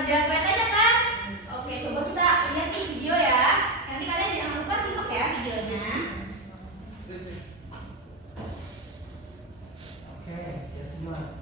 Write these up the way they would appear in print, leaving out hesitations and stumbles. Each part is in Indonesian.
kerja keretanya kan? Oke, coba kita lihat di video ya. Nanti kalian jangan lupa simak ya videonya. Oke, ya semua.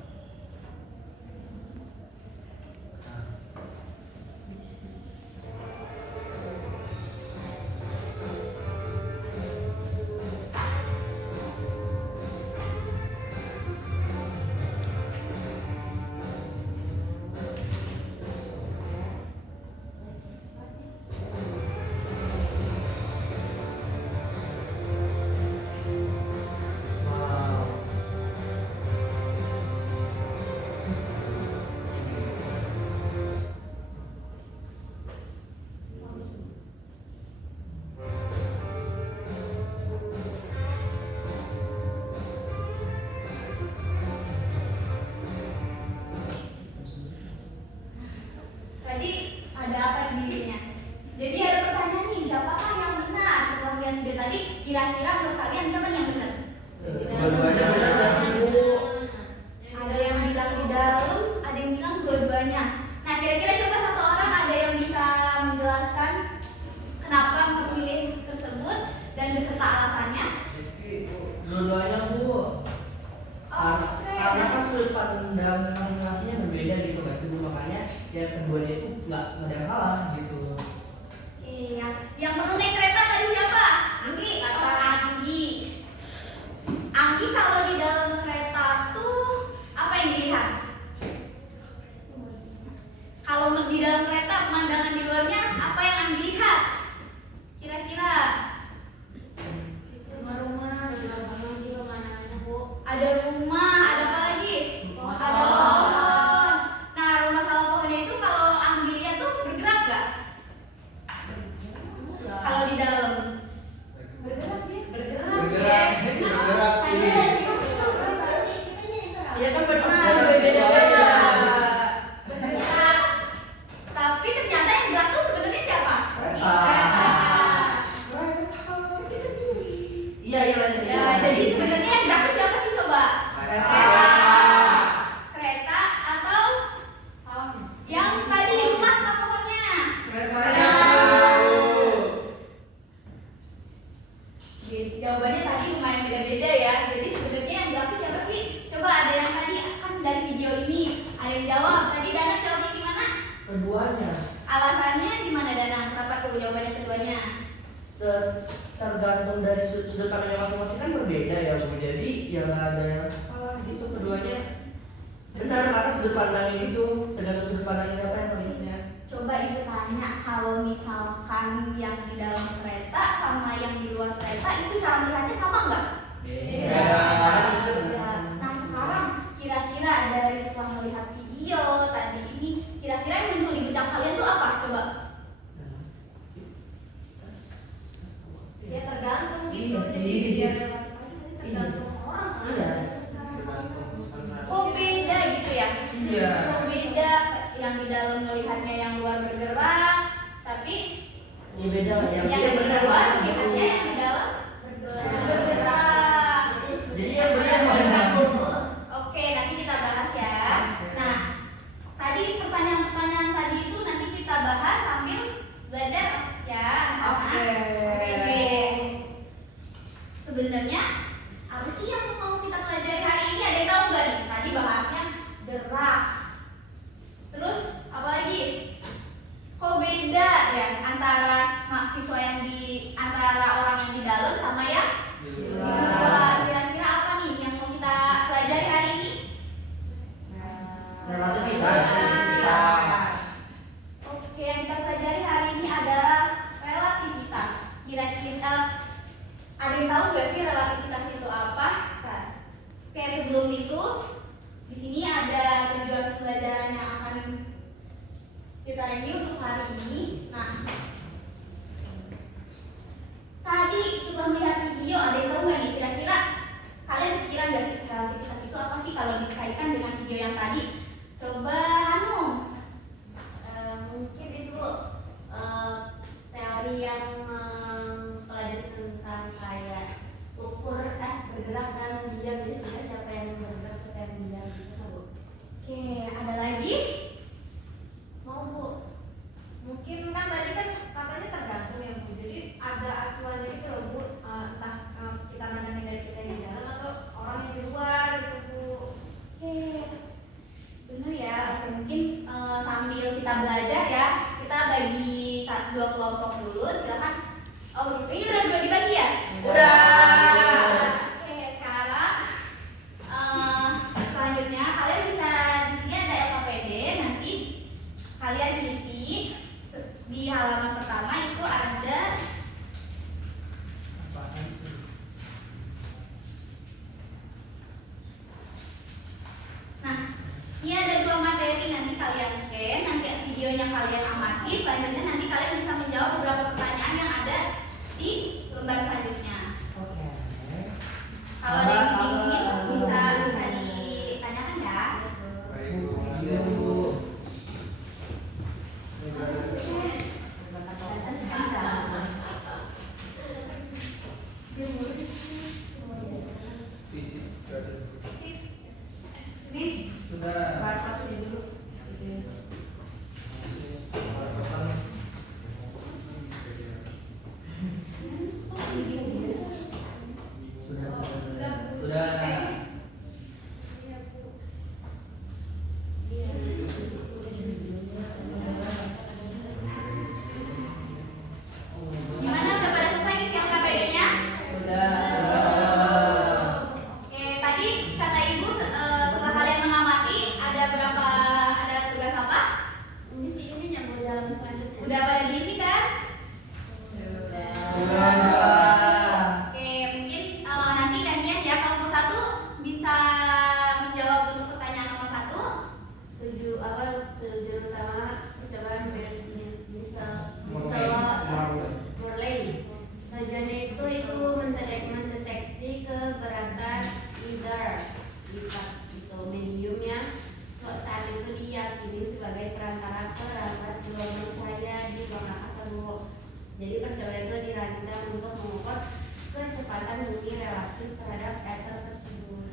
Tadi ada apa di dirinya? Jadi ada pertanyaan nih, siapakah yang benar? Setelah lihat video tadi, kira-kira menurut kalian siapa yang benar? Dua-duanya benar. Ada yang bilang di dalam, ada yang bilang dua-duanya. Nah, kira-kira coba satu orang ada yang bisa menjelaskan kenapa memilih tersebut dan beserta alasannya? Dua-duanya Bu. Karena kan sudut pandang masing-masingnya berbeda gitu Mas. Makanya ya keduanya itu nggak ada yang salah gitu. Oke, yang perlu naik kereta tadi siapa? Anggi. Kata Anggi. Anggi kalau di dalam kereta tuh apa yang dilihat? Kalau di dalam kereta pemandangan di luarnya apa yang Anggi lihat? Kira-kira? Rumah-rumah, ada rumah, ada apa lagi? Ada pohon. Nah, rumah sama pohonnya itu kalau Anggi lihat tuh bergerak gak? Kalau di dalam bergerak dia? Bergerak. Iya kan beda-beda. Tapi ternyata yang gerak tuh sebenarnya siapa? Kereta. Iya lanjut. Ya, jadi sebenarnya yang gerak tuh siapa sih coba? Kereta. Kereta atau yang tadi rumah sama pohonnya? Jawabannya tadi lumayan beda-beda ya. Jadi sebenarnya yang gerak tuh siapa sih? Coba ada yang tadi kan dari video ini ada yang jawab. Tadi Dana jawabnya gimana? Keduanya. Alasannya gimana Dana? Kenapa tuh jawabannya keduanya? Tergantung dari sudut pandangnya masing-masing kan berbeda ya Bu. Jadi ya nggak ada yang salah gitu keduanya. Benar karena sudut pandangnya gitu. Tergantung sudut pandangnya siapa yang melihatnya. Coba ibu tanya, kalau misalkan yang di dalam kereta sama yang di luar kereta itu cara melihatnya sama nggak? Beda. Nah sekarang kira-kira dari setelah melihat video tadi ini, kira-kira yang muncul di benak kalian tuh apa? Coba. Ya tergantung gitu. Iya sih. Jadi biar tergantung orang. Iya. Kok beda gitu ya? Iya. Kok beda yang di dalam melihatnya yang luar bergerak, tapi Ya beda lah yang di luar melihatnya yang di dalam bergerak. Jadi yang benar. Oke, nanti kita bahas ya. Nah, tadi pertanyaan-pertanyaan tadi itu nanti kita bahas sambil belajar ya. Oke. Sebenarnya apa sih yang mau kita pelajari hari ini? Ada yang tahu nggak nih? Tadi bahasnya gerak. Terus apa lagi? Kok beda ya antara mahasiswa yang antara orang yang di dalam sama yang di luar? Kira-kira apa nih yang mau kita pelajari hari ini? Relativitas. Oke, yang kita pelajari hari ini adalah relativitas. Kira-kira ada yang tahu nggak sih relativitas itu apa? Nah, oke, sebelum itu di sini ada tujuan pembelajaran yang akan kita ini untuk hari ini. Nah, tadi setelah melihat video ada yang tahu nggak nih? Kira-kira kalian kepikiran nggak sih relativitas itu apa sih kalau dikaitkan dengan video yang tadi? Coba Hanu. Mungkin itu teori yang mempelajari tentang kayak ukur bergerak dan diam. Jadi sebenarnya siapa yang bergerak siapa yang diam gitu Bu. Oke, ada lagi? Mau Bu kita belajar ya. Kita bagi 2 kelompok dulu, silakan. Oh, ini udah 2 dibagi ya? Udah. Oke, sekarang selanjutnya kalian bisa di sini ada LKPD, nanti kalian isi di halaman pertama itu ada ini ada 2 materi, nanti kalian scan, nanti videonya kalian amati, selanjutnya nanti kalian bisa menjawab beberapa pertanyaan yang ada di lembar selanjutnya. Oke. Kalau ada yang ingin bisa ditanyakan ya. Baik, Bu. Makasih, Bu. Fisik. Sudah. Sudah. Gimana, udah pada selesai ngisi LKPD-nya? Sudah. Oke, tadi kata Ibu setelah kalian mengamati ada tugas apa? Di sini yang mau jalan selanjutnya. Udah pada diisi kan? Sudah. Oke, mungkin nanti gantian ya, kelompok 1 bisa menjawab untuk pertanyaan nomor 1. Tujuan utama percobaan bisa mulai. Tujuannya itu mendeteksi keberadaan itu medium yang saat itu diyakini sebagai perantara perangkat gelombang cahaya di ruang angkasa, Bu. Jadi percobaan itu dirancang untuk mengukur kecepatan bumi relatif terhadap ether tersebut.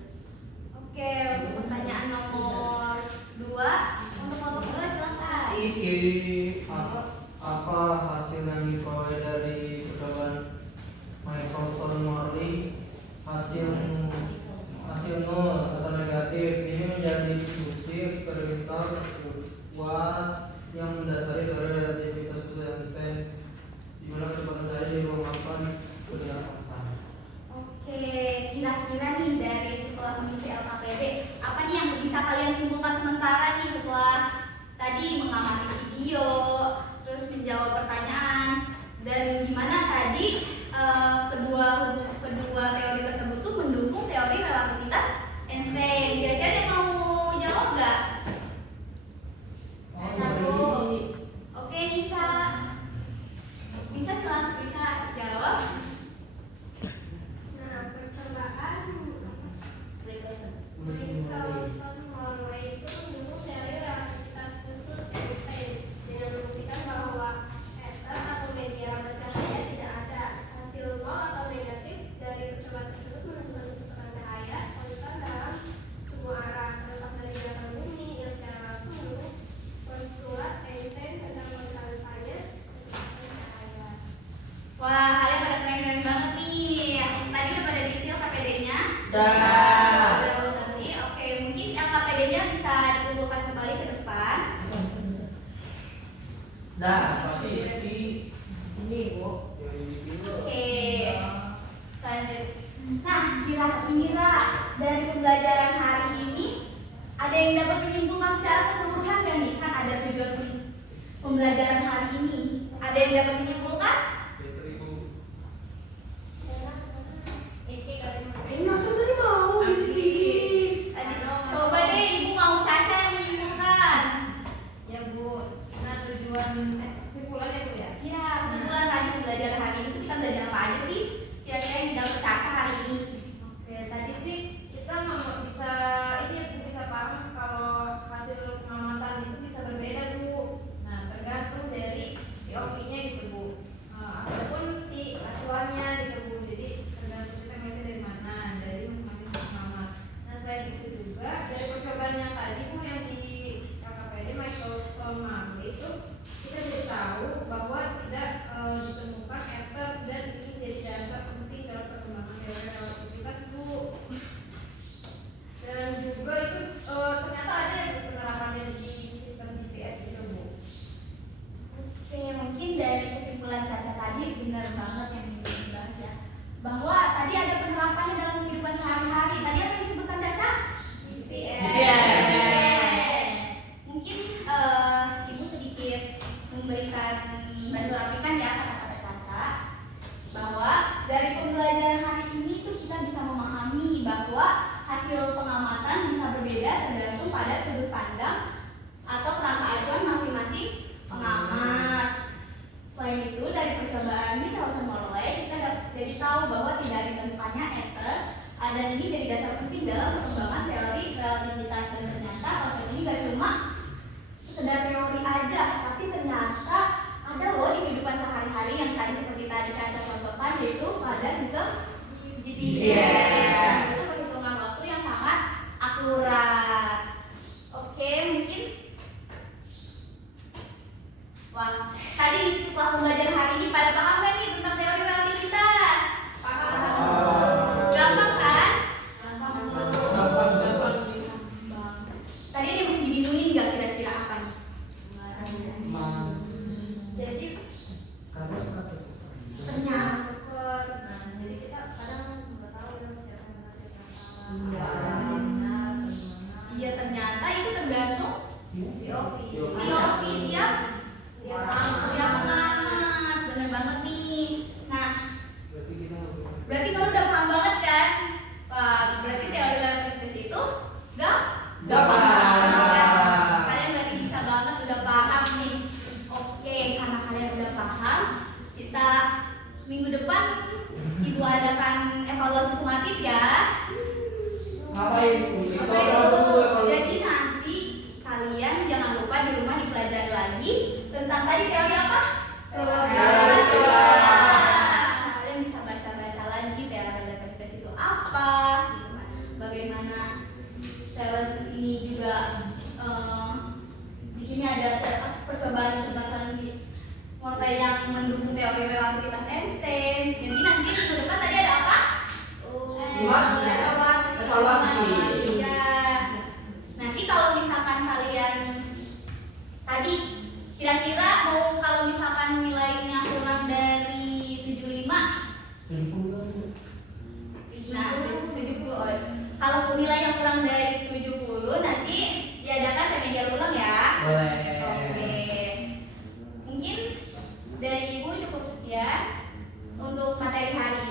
Oke, untuk pertanyaan nomor 2, untuk kelompok 2 silakan. Isi apa hasil yang diperoleh dari percobaan Michelson-Morley? Hasil nol atau negatif ini menjadi bukti eksperimental kuat yang mendasari teori relativitas khusus Einstein, di mana kecepatan cahaya di ruang hampa bergerak paksa. Oke, kira-kira nih dari setelah mengisi LKPD, apa nih yang bisa kalian simpulkan sementara nih setelah tadi mengamati video, terus menjawab pertanyaan, dan gimana tadi kedua teori tersebut tuh mendukung teori relativitas Einstein. Kira-kira ada yang mau jawab nggak? Satu. Oke, Nisa. Bisa silahkan bisa jawab. Nah, percobaan Michelson-Morley itu mendukung teori relativitas khusus Einstein dengan membuktikan bahwa ether atau media bercahaya tidak ada. Hasil nol atau negatif dari percobaan tersebut menentukan kecepatan cahaya konstan dalam semua arah, terlepas dari gerakan bumi yang secara langsung mendukung postulat Einstein tentang konstansinya kecepatan cahaya. Wah, kalian pada keren-keren banget nih. Tadi udah pada diisi LKPD-nya? Udah. Udah mengerti. Oke, mungkin LKPD-nya bisa dikumpulkan kembali ke depan. Dah, pasti ini, Bu. Oke. Lanjut. Nah, kira-kira dari pembelajaran hari ini ada yang dapat menyimpulkan secara keseluruhan gak nih? Kan ada tujuan pembelajaran hari ini. Ada yang dapat menyimpulkan? Coba deh Ibu mau Caca yang menyimpulkan. Ya, Bu. Nah, kesimpulannya, Bu ya. Iya, kesimpulan tadi pembelajaran hari ini kita belajar apa aja sih? Kira-kira yang didapat Caca hari ini? Oke, tadi sih kita bisa bisa paham kalau hasil pengamatan itu bisa berbeda, Bu. Nah, tergantung dari POV-nya gitu, Bu. Ataupun si acuannya gitu, Bu. Jadi tergantung kita melihatnya dari mana, dari masing-masing pengamat. Nah, selain itu juga dari percobaan yang tadi, Bu, yang di KKPD Michelson-Morley itu kita bisa tahu dan ini jadi dasar penting dalam perkembangan teori relativitas. Dan ternyata konsep ini gak cuma sekedar teori aja, tapi ternyata ada loh di kehidupan sehari-hari yang tadi seperti tadi Caca contohkan, yaitu pada sistem GPS. Dan itu perhitungan waktu yang sangat akurat. Oke, mungkin wah, tadi setelah pembelajaran hari ini pada paham gak nih tentang teori relativitas? Paham. Gampang kan? Gampang. Tadi ada yang mesti dibingungin nggak kira-kira apa nih? Mas Jadi kamu suka tuh? Ternyata nah, jadi kita kadang nggak tahu ya siapa yang ngerti Iya. apa benar bagaimana. iya ternyata itu tergantung POV. POV dia yang banget, bener banget nih. Nah, Berarti kita berarti kamu udah paham banget kan? Wah, berarti teori relativitas itu Gampang. Kalian berarti bisa banget udah paham nih. Oke, karena kalian udah paham, kita minggu depan Ibu adakan evaluasi sumatif ya. Ngapain? Kita dulu Jadi nanti kalian jangan lupa di rumah dipelajari lagi tentang tadi teori apa? Relativitas. Kalian bisa baca-baca lagi teori relativitas itu apa, gitu kan. Bagaimana relativitas ini juga di sini ada percobaan mulai yang mendukung teori relativitas Einstein. Jadi nanti minggu depan tadi ada apa? Evaluasi. Iya. Nanti kalau misalkan kalian tadi kira-kira mau kalau misalkan nilainya kurang dari 75, nah 70. Kalau nilai yang kurang dari 70 nanti diadakan remedial ulang ya. Boleh. Oke. Mungkin dari Ibu cukup sekian untuk materi hari